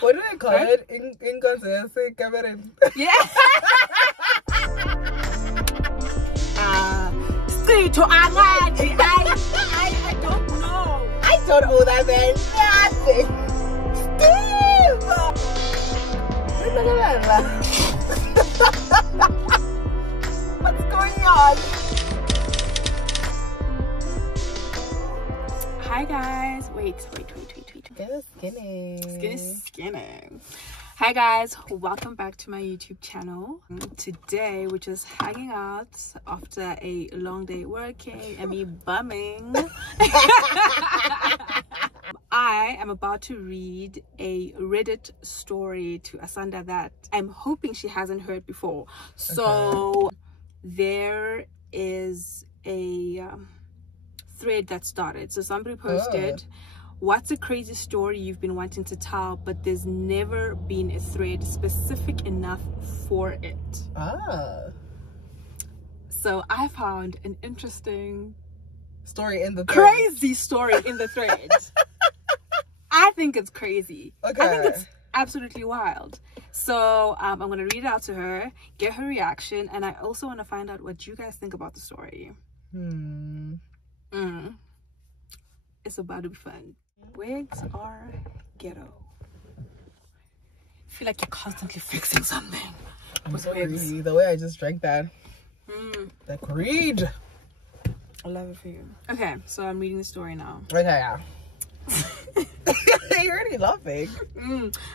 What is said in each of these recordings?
What do I call it? In Gonzales, Cameron. Yeah. Straight to Angadi. I don't know. I don't owe that man nothing. Steve! What's going on? Hi guys. Wait. Skinny. Hi guys, welcome back to my YouTube channel. Today we're just hanging out after a long day working and me bumming. I am about to read a Reddit story to Asanda that I'm hoping she hasn't heard before. So there is a thread that started. So somebody posted, what's a crazy story you've been wanting to tell, but there's never been a thread specific enough for it? So I found an interesting story in the thread. Crazy story in the thread. I think it's crazy. I think it's absolutely wild. So I'm going to read it out to her, get her reaction, and I also want to find out what you guys think about the story. It's about to be fun. Wigs are ghetto. I feel like you're constantly fixing something with wigs. The way I just drank that. That Creed. I love it for you. Okay, so I'm reading the story now. Okay, yeah. You're already laughing.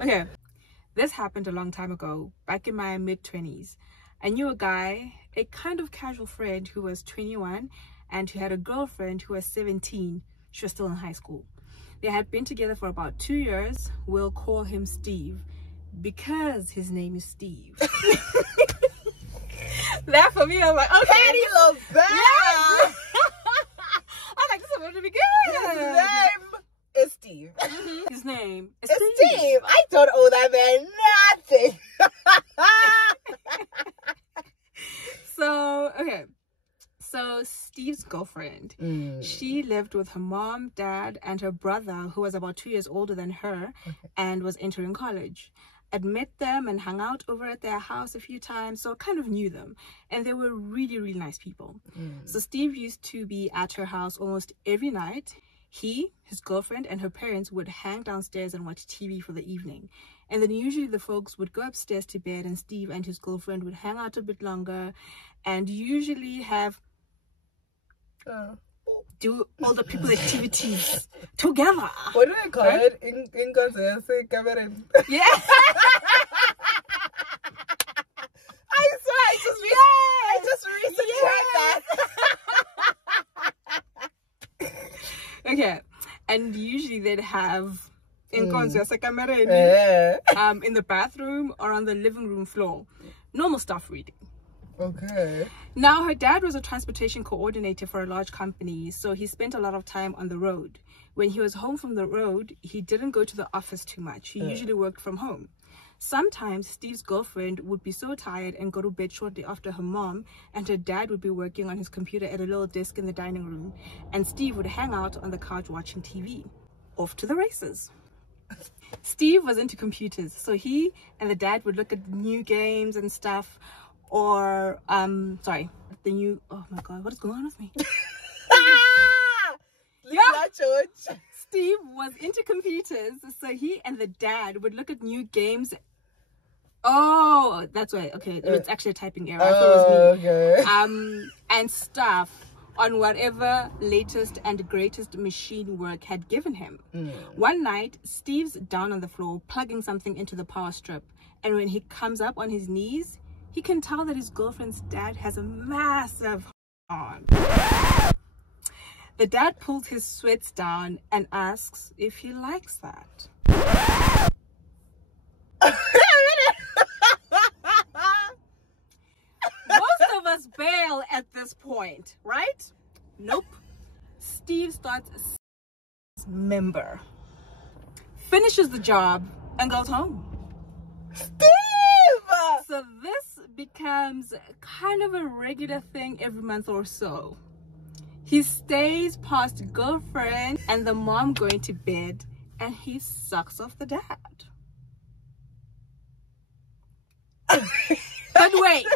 Okay, this happened a long time ago, back in my mid-20s. I knew a guy, a kind of casual friend who was 21 and who had a girlfriend who was 17. She was still in high school. They had been together for about 2 years. We'll call him Steve because his name is Steve. That for me, I was like, okay. Patty LaBelle. Yes. I was like, this is going to be good. His name is Steve. His name is Steve. I don't owe that man nothing. So, okay. So Steve's girlfriend, she lived with her mom, dad, and her brother, who was about 2 years older than her and was entering college. I'd met them and hung out over at their house a few times, so I kind of knew them. And they were really, really nice people. So Steve used to be at her house almost every night. He, his girlfriend, and her parents would hang downstairs and watch TV for the evening. And then usually the folks would go upstairs to bed and Steve and his girlfriend would hang out a bit longer and usually have do all the people activities together. What do I call it? In Gonzales, Cameron. Yeah. I swear, I just recently heard that. Okay, and usually they'd have in Gonzales, Cameron, in the bathroom or on the living room floor, normal stuff reading. Okay. Now, her dad was a transportation coordinator for a large company, so he spent a lot of time on the road. When he was home from the road, he didn't go to the office too much. He usually worked from home. Sometimes Steve's girlfriend would be so tired and go to bed shortly after her mom, and her dad would be working on his computer at a little desk in the dining room, and Steve would hang out on the couch watching TV. Off to the races. Steve was into computers, so he and the dad would look at new games and stuff, or sorry, the new, oh my god, what is going on with me? Steve was into computers, so he and the dad would look at new games. Oh, that's right. Okay, it's actually a typing error. I thought it was me. And stuff on whatever latest and greatest machine work had given him. One night, Steve's down on the floor plugging something into the power strip, and when he comes up on his knees, he can tell that his girlfriend's dad has a massive on. The dad pulls his sweats down and asks if he likes that. Most of us bail at this point, right? Nope. Steve starts a member, finishes the job, and goes home. Steve! So this becomes kind of a regular thing every month or so. He stays past girlfriend and the mom going to bed, and he sucks off the dad. But wait.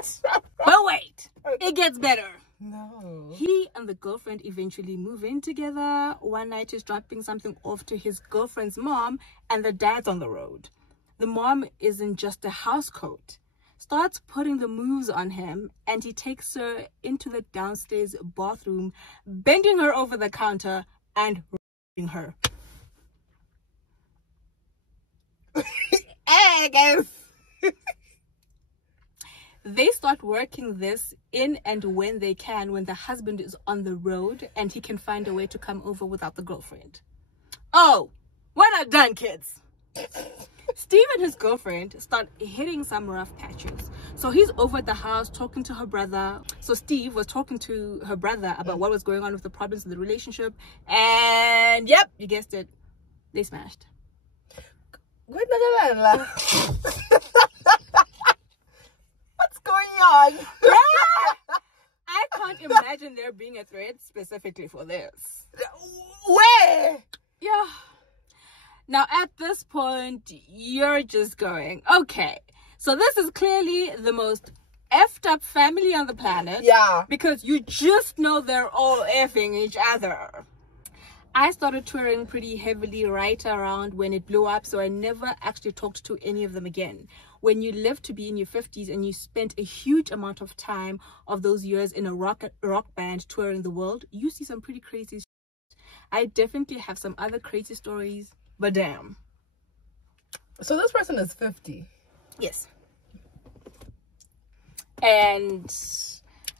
It gets better. No. He and the girlfriend eventually move in together. One night he's dropping something off to his girlfriend's mom, and the dad's on the road. The mom is in just a house coat, starts putting the moves on him, and he takes her into the downstairs bathroom, bending her over the counter and raping her. I guess. They start working this in and when they can, when the husband is on the road and he can find a way to come over without the girlfriend. Oh, we're not done, kids. Steve and his girlfriend start hitting some rough patches. So he's over at the house talking to her brother. So Steve was talking to her brother about what was going on with the problems in the relationship. And yep, you guessed it. They smashed. What's going on? I can't imagine there being a thread specifically for this. Where? Yeah. Now, at this point, you're just going, okay, so this is clearly the most effed up family on the planet. Yeah. Because you just know they're all effing each other. I started touring pretty heavily right around when it blew up, so I never actually talked to any of them again. When you live to be in your 50s and you spent a huge amount of time of those years in a rock band touring the world, you see some pretty crazy shit. I definitely have some other crazy stories, but damn. So this person is 50. Yes. And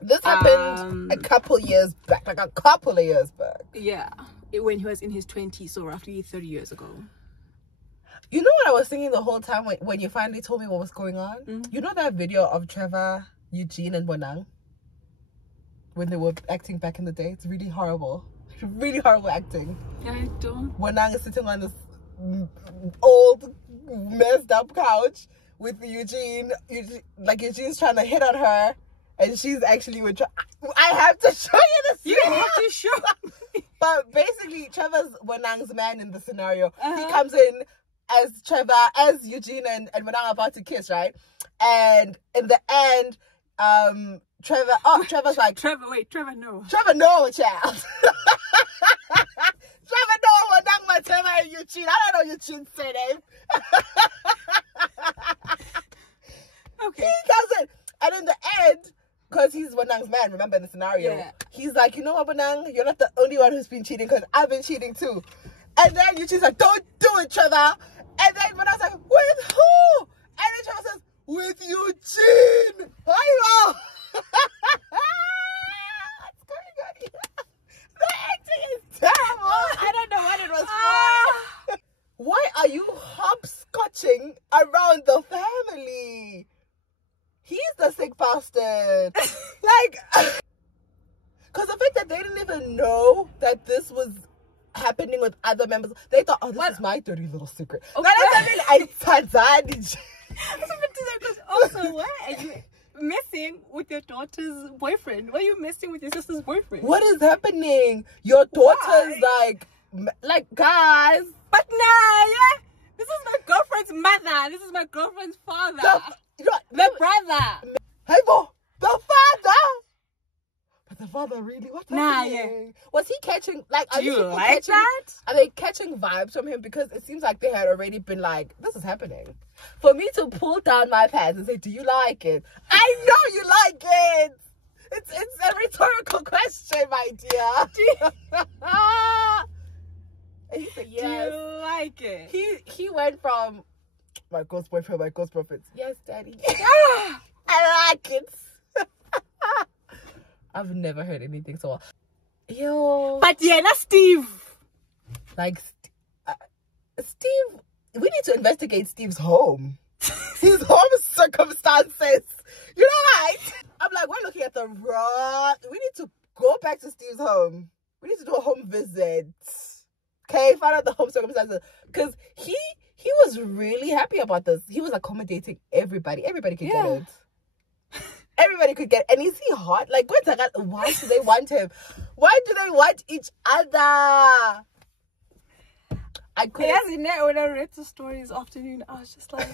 this happened a couple years back, like a couple of years back. Yeah, when he was in his 20s, so roughly 30 years ago. You know what I was thinking the whole time when you finally told me what was going on? Mm-hmm. You know that video of Trevor, Eugene, and Bonang? When they were acting back in the day? It's really horrible. Really horrible acting. I don't. Bonang is sitting on this old, messed up couch with Eugene. Like Eugene's trying to hit on her, and she's actually with. I have to show you this. You have to show me. But basically, Trevor's Bonang's man in the scenario. He comes in as Trevor, as Eugene and Bonang are about to kiss, right? And in the end, Trevor's like, Trevor no, child. Trevor no, Bonang, my Trevor and Eugene. I don't know Eugene's surname. Okay. He comes in, and in the end, because he's Bonang's man, remember in the scenario, he's like, you know what, Bonang, you're not the only one who's been cheating, because I've been cheating too. And then Eugene's like, don't do it, Trevor. And then Bonang's like, with who? And then Trevor says, with Eugene. I know. What's going on here? The acting is terrible. I don't know what it was for. Why are you hopscotching around the family? He's the sick bastard. Like, because the fact that they didn't even know that this was happening with other members, they thought, oh, this is my dirty little secret. Okay. Also, why are you messing with your daughter's boyfriend? Why are you messing with your sister's boyfriend? What is happening? Your daughter's like, guys. But nah, yeah. This is my girlfriend's mother. This is my girlfriend's father. The brother. Hey, boy, the father. But the father really, what's happening? Yeah. Was he catching, like, do you like that? Are they catching vibes from him? Because it seems like they had already been like, this is happening. For me to pull down my pants and say, do you like it? I know you like it. It's a rhetorical question, my dear. And he said, yes. Do you like it? He went from my ghost boyfriend, my ghost prophet. Yes, daddy. I like it. I've never heard anything so. Yo. But yeah, that's Steve. Like, Steve, we need to investigate Steve's home. His home circumstances. You know, right? I'm like, we're looking at the raw. We need to go back to Steve's home. We need to do a home visit. Okay, find out the home circumstances. Because he was really happy about this. He was accommodating everybody. Everybody could get it. Everybody could get it. And is he hot? Like, why do they want him? Why do they want each other? When I read the story this afternoon, I was just like,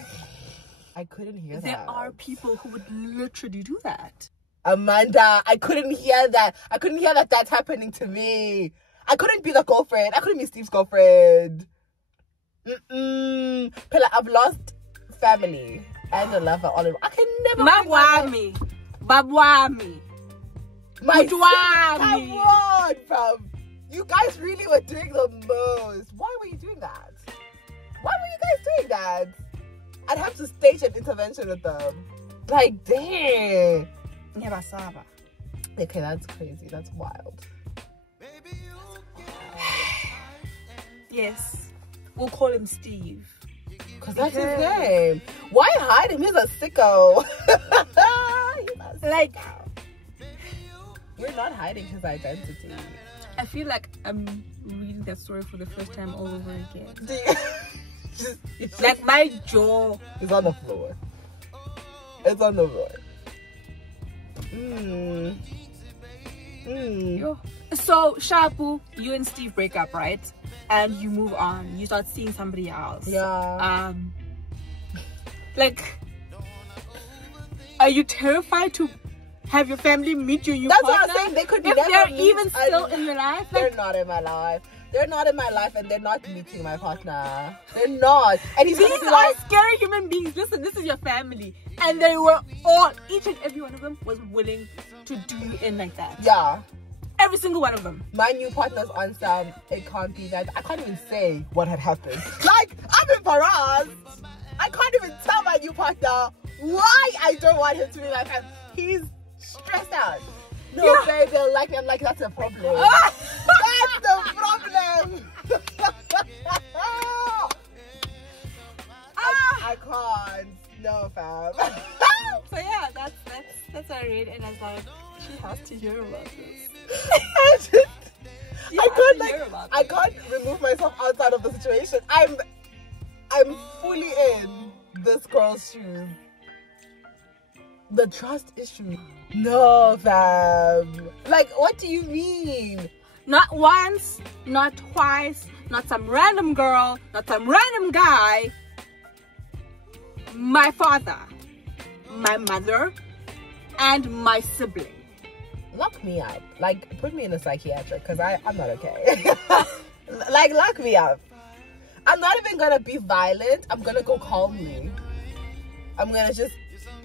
I couldn't hear that. There are people who would literally do that. Amanda, I couldn't hear that. I couldn't hear that that's happening to me. I couldn't be the girlfriend. I couldn't be Steve's girlfriend. Pela, I've lost family and a lover all in. I can never. Babwami. My come on, fam. You guys really were doing the most. Why were you doing that? Why were you guys doing that? I'd have to stage an intervention with them. Like, damn. Okay, that's crazy. That's wild. Yes. We'll call him Steve. Because that's his name. Why hide him? He's a sicko. Like, you're not hiding his identity. I feel like I'm reading that story for the first time all over again. Like, my jaw is on the floor. It's on the floor. So, Shapu, you and Steve break up, right? And you move on. You start seeing somebody else. Yeah. Like, are you terrified to have your family meet your new partner? That's what I'm saying. They could if never they're meet even still in your life. They're not in my life. They're not in my life, and they're not meeting my partner. They're not. And he's these are scary human beings. Listen, this is your family, and they were all, each and every one of them was willing to do you in like that. Yeah. Every single one of them. My new partner's answer, it can't be that. I can't even say what had happened. Like, I'm embarrassed. I can't even tell my new partner why I don't want him to be like that. He's stressed out. No, yeah. Baby, like me. I'm like, that's a problem. That's the problem. I can't. No, fam. So yeah, that's what I read, and I was like, she has to hear about this. I can't remove myself outside of the situation. I'm fully in this girl's shoes. The trust issue. No, fam. Like, what do you mean? Not once, not twice, not some random girl, not some random guy. My father, my mother, and my sibling. Lock me up. Like, put me in a psychiatric, because I'm not okay. Like, lock me up. I'm not even gonna be violent. I'm gonna go calmly. I'm gonna just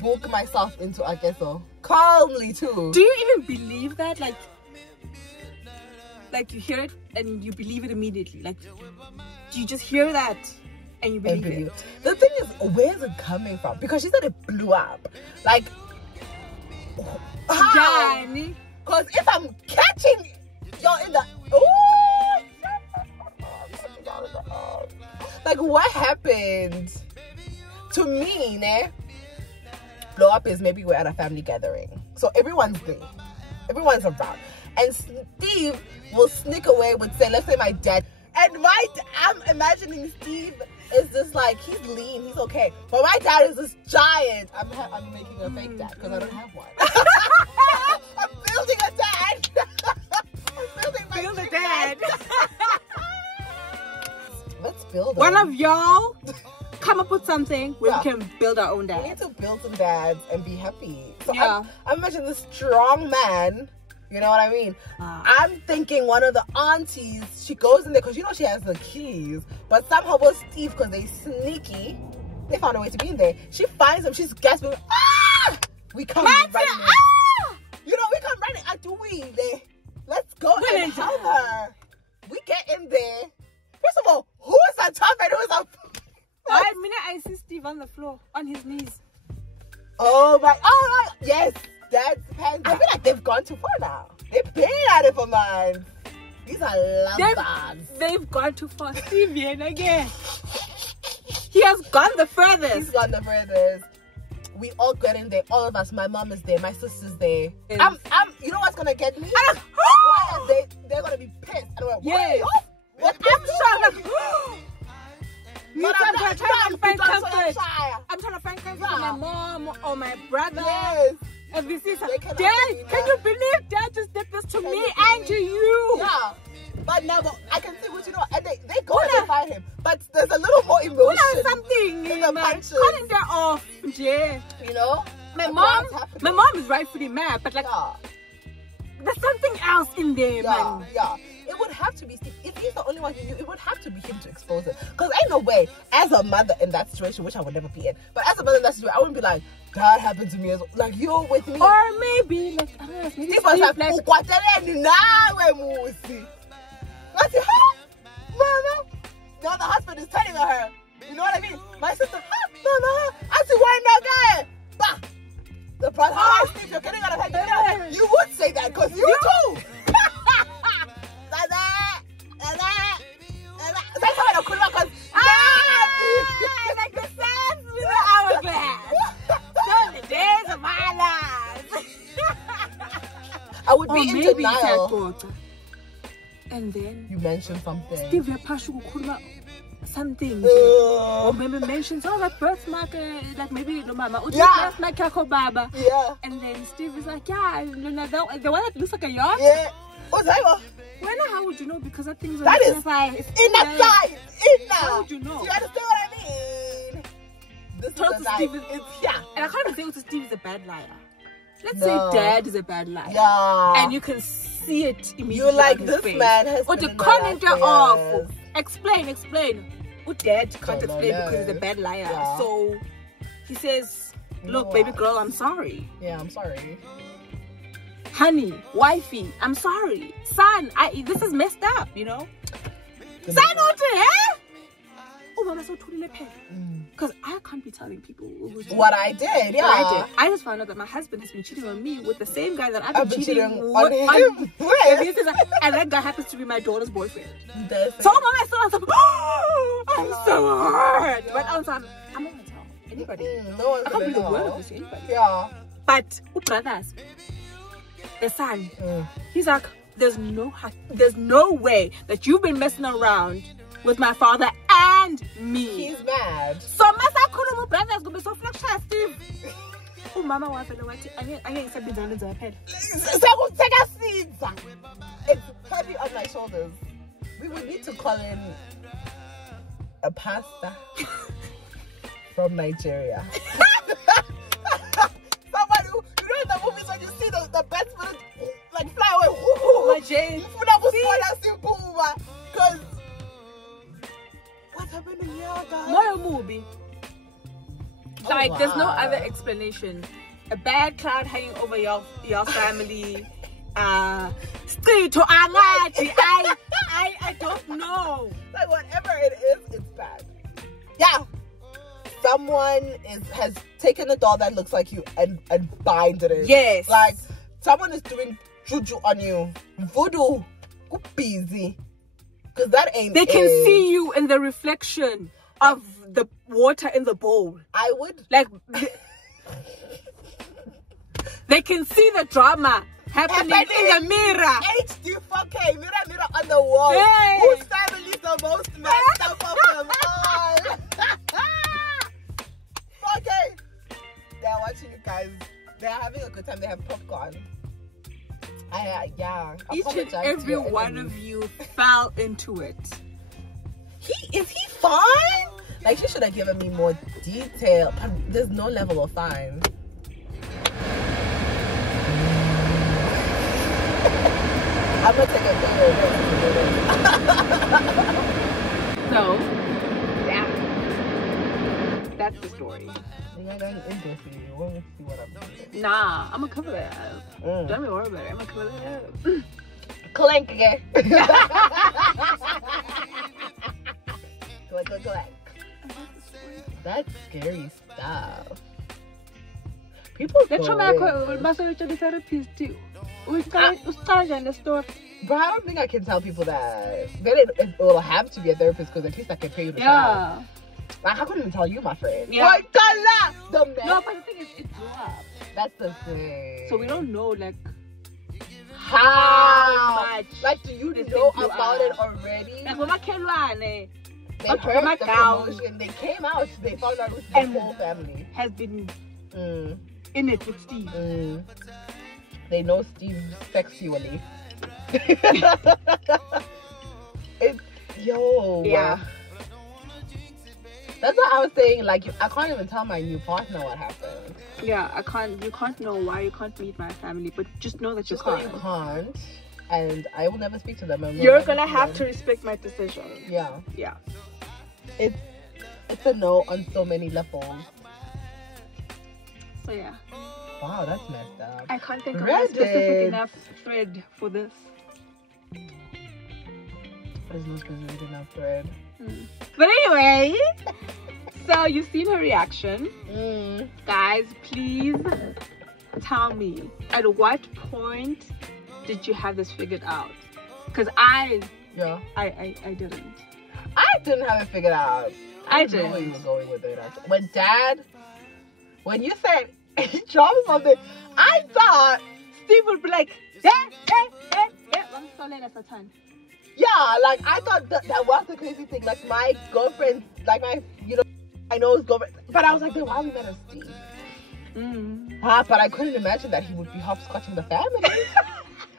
book myself into a ghetto. Calmly, too. Do you even believe that? Like you hear it and you believe it immediately? Like, do you just hear that and you believe it? The thing is, where's it coming from? Because she said it blew up. Like, how? Because if I'm catching y'all in the... Like, what happened? To me, blow up is maybe we're at a family gathering. So everyone's there. Everyone's around. And Steve will sneak away with, say, let's say my dad. And I'm imagining Steve is just like, he's lean, he's okay. But my dad is this giant. I'm making a fake dad because I don't have one. I'm building a dad. I'm building my dad. Let's build one of y'all come up with something where we can build our own dad. We need to build some dads and be happy. So yeah. I'm imagining this strong man. You know what I mean? I'm thinking one of the aunties, she goes in there because you know she has the keys. But somehow with Steve, because they sneaky, they found a way to be in there. She finds him, she's gasping. Ah! We come running. Ah! You know, we come running. Let's go and help her. We get in there. First of all, who is that top and who is that? I see Steve on the floor, on his knees. Oh my, yes. That's I feel like they've gone too far now. They've been at it for months. These are lovers. They've gone too far. Stevian again. He has gone the furthest. He's gone the furthest. We all got in there. All of us. My mom is there. My sister's there. You know what's gonna get me? Why are they're gonna be pissed. And we're like, yes. What I'm trying to find comfort. I'm trying to find comfort for my mom or my brother. Yes. And this is Dad, can you believe Dad just did this to me and to you? Yeah. But now, I can see what you know, and they go and they fight him. But there's a little more emotion. Something in the punches. Cutting that off, yeah. You know? My mom is rightfully mad, but like, there's something else in there, man. Yeah. It would have to be Steve. If he's the only one he knew, it would have to be him to expose it. Because ain't no way, as a mother in that situation, which I would never be in, but as a mother in that situation, I wouldn't be like, that happened to me as well. Like, you're with me. Or maybe, like, I don't know, maybe Steve was like, what's it? Mama? Now the husband is telling her. You know what I mean? My sister, Mama, I see one guy. Bah! The brother, Steve, you're getting out of hand. You would say that because you too. That's how I don't because like the sands in the hourglass. Those the days of my life. I would be in denial. And then you mentioned something. Steve something. Or maybe mentions that birthmark, like maybe no mama. Birthmark baba. Yeah. And then Steve is like, yeah, the one that looks like a yacht. Yeah. What's that? Well, how would you know? Because that thing's that is inside. How would you know? Do you understand what I mean? This is Steve is, and I can't even say to Steve is a bad liar. Let's say Dad is a bad liar. Yeah. And you can see it immediately. You're like, this face. man has or the comment off. Explain. Oh, Dad can't explain because he's a bad liar. Yeah. So he says, look, baby girl, I'm sorry. Yeah, I'm sorry. Honey, wifey, I'm sorry. Son, this is messed up, you know? Son, oh, mama, so because I can't be telling people what I did. Yeah, what I did. I just found out that my husband has been cheating on me with the same guy that I've been cheating on him. And that guy happens to be my daughter's boyfriend. That's so mama, I'm so hurt. But I'm not gonna tell anybody. No one's I can't believe the word of this to anybody. Yeah. But brothers, the son, he's like, there's no way that you've been messing around with my father and me. He's mad. So my brother is gonna be so fluctuating, Steve. Oh, mama, I ain't said it's heavy on my shoulders. We would need to call in a pastor from Nigeria. Someone who, you know, in the movies when you see the best man like fly away. My Jane. Because what's happening here, guys? More movie. Like, there's no other explanation. A bad cloud hanging over your family. Street to Angati. I don't know. Like, whatever it is, it's bad. Yeah. Someone has taken a doll that looks like you and binded it. Yes. Like, someone is doing juju on you. Voodoo. Go busy. Because that ain't They can see you in the reflection of the water in the bowl. I would. Like, they can see the drama happening in the mirror. HD 4K, mirror on the wall. Hey. Whose family is the most messed up of them all? 4K. They're watching you guys. They're having a good time. They have popcorn. Each and every one of you fell into it. Is he fine? Like, she should have given me more detail. There's no level of fine. I'm gonna take a video. So, yeah, that's the story. Nah, I'm gonna cover that up. Don't be worried about it. I'm gonna cover that up. Clank again. Clank. That's scary stuff. People go therapist too. But I don't think I can tell people that. Then it will have to be a therapist because at least I can pay you to shut up. Like, I couldn't even tell you, my friend. Yeah. The mess. No, but the thing is, it blew up. That's the thing. So we don't know, like, how much. Like, do you know about it already? Like, when I came on, they heard the promotion. They came out. They found out the whole family has been in it with Steve. They know Steve sexually. Yeah. That's what I was saying. Like, I can't even tell my new partner what happened. Yeah, you can't know why you can't meet my family, but just know that you can't. You can't. And I will never speak to them. You're gonna have to respect my decision. Yeah. Yeah. It's a no on so many levels. So yeah. Wow, that's messed up. I can't think of a specific enough thread for this. There's no specific enough thread. But anyway, so you've seen her reaction. Guys, please tell me, at what point did you have this figured out? Because I didn't. I didn't have it figured out. I did. Where you were going with it. When you said he dropped something, I thought Steve would be like, yeah, like I thought that was the crazy thing. Like my girlfriend, like I know his girlfriend, but I was like, then why are we mad at Steve? But I couldn't imagine that he would be hopscotching the family.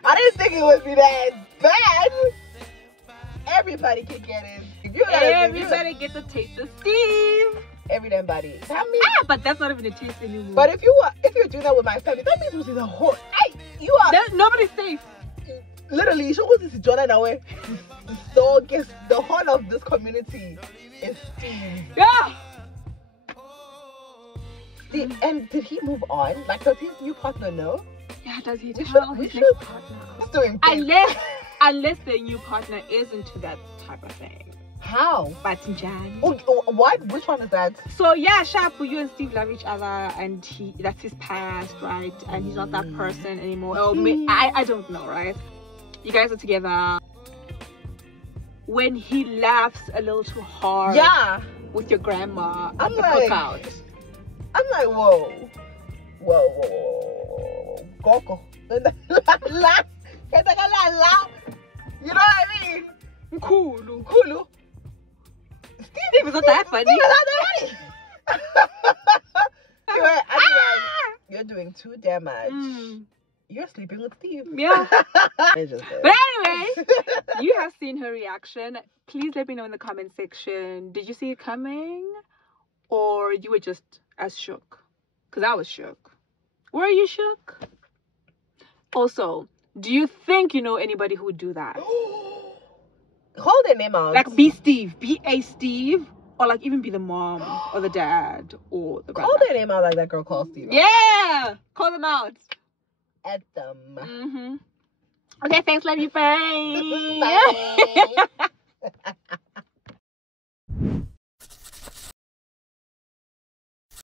I didn't think it would be that bad. Everybody can get it. Everybody gets a taste of Steve. Every damn body. But that's not even a taste anymore. But if you're doing that with my family, that means we're the whole. You are. Nobody's safe. Literally, she was this Jordan away. So guess the whole of this community is Steve. Yeah. And did he move on? Like, does his new partner know? Yeah, does he tell his new partner? He's doing unless the new partner is into that type of thing. How? Batinjan. What? Which one is that? So yeah, Shapu, you and Steve love each other, and that's his past, right? And he's not that person anymore. I don't know, right? You guys are together. When he laughs a little too hard, with your grandma at the cookout. I'm like, whoa. Coco. You know what I mean? Kulu. Steve is not that funny. You're doing too damn much. You're sleeping with Steve. Yeah. But anyway, you have seen her reaction. Please let me know in the comment section. Did you see it coming? Or you were just as shook? Because I was shook. Were you shook? Also, do you think you know anybody who would do that? Call their name out. Like be Steve. Be a Steve. Or like even be the mom or the dad or the brother. Call their name out like that girl called Steve. Yeah! Call them out. At them. Okay, thanks. Love you. Bye. Bye.